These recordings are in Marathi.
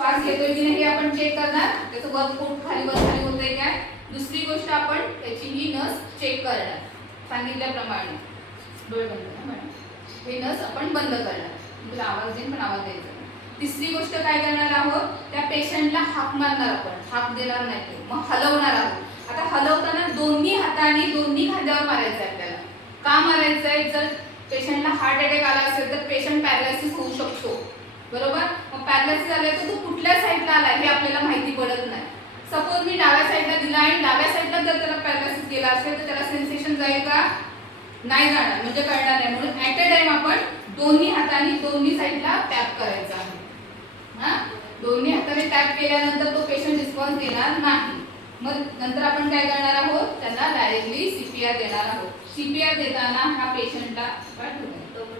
श्वास घेतोय की नाही आपण चेक करणार, त्याचं वर पोट खाली वर खाली होतंय काय. दुसरी गोष्ट आपण त्याची ही नस चेक करणार, सांगितल्याप्रमाणे डोळे बंद करा मॅडम. हे नस आपण बंद करणार, तुला आवाज देईन पण आवाज द्यायचा. तिसरी गोष्ट काय करणार आहोत, त्या पेशंटला हाक मारणार आपण, हाक देणार नाही, मग हलवणार आहोत. आता हलवताना दोन्ही हाताने दोन्ही खांद्यावर मारायचं आहे आपल्याला. का मारायचं आहे, जर पेशंटला हार्ट अटॅक आला असेल तर पेशंट पॅरालिसिस होऊ शकतो, बरोबर. मग पॅरालिसिस आला तर तो कुठल्या साईडला आला हे आपल्याला माहिती पडत नाही. सपोज मी डाव्या साईडला दिला आणि डाव्या साईडला जर त्याला पॅरालिसिस गेला असेल तर त्याला सेन्सेशन जाईल का, नाही जाणार, म्हणजे कळणार नाही. म्हणून ऍट अ टाइम आपण दोन्ही हाताने दोन्ही साईडला टॅप करायचा आहे. दोन्ही हाताने टॅप केल्यानंतर तो पेशंट रिस्पॉन्स देणार नाही. मग नंतर आपण काय करणार आहोत, त्यांना डायरेक्टली सीपीआर देणार आहोत. सीपीआर देताना हा पेशंटला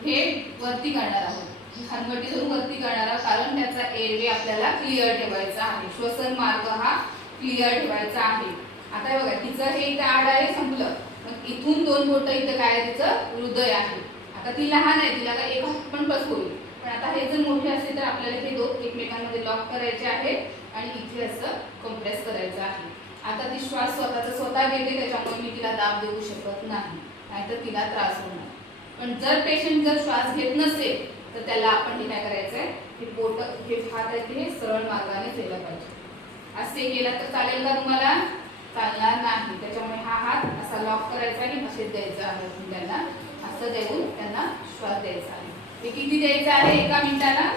हे वरती करणार आहोत, हनवटी धरून वरती करणार आहोत, कारण त्याचा एअरवे आपल्याला क्लिअर ठेवायचा आहे, श्वसन मार्ग हा क्लिअर ठेवायचा आहे. आता बघा तिचं हे इथं आड आहे, संपलं. मग इथून दोन बोटं इथं काय आहे, तिचं हृदय आहे. आता ती लहान आहे, तिला काय एक हात पण बस होईल, पण आता हे जर मोठे असेल तर आपल्याला हे दोन एकमेकांमध्ये लॉक करायचे आहेत आणि इथे असं कॉम्प्रेस करायचं आहे. आता ती श्वास स्वतःचा स्वतः घेते, त्याच्यामुळे मी तिला दाब देऊ शकत नाही, नाहीतर तिला त्रास होणार. पण जर पेशंट जर श्वास घेत नसेल तर त्याला आपण हे काय करायचंय, हे बोट हे हात आहे हे सरळ मार्गाने केलं पाहिजे. असे केलं तर चालेल का तुम्हाला, चालणार नाही. त्याच्यामुळे हा हात असा लॉक करायचा आणि असेच द्यायचा आहे त्यांना, असं देऊन त्यांना श्वास द्यायचा आहे. हे किती द्यायचं आहे, एका मिनिटाला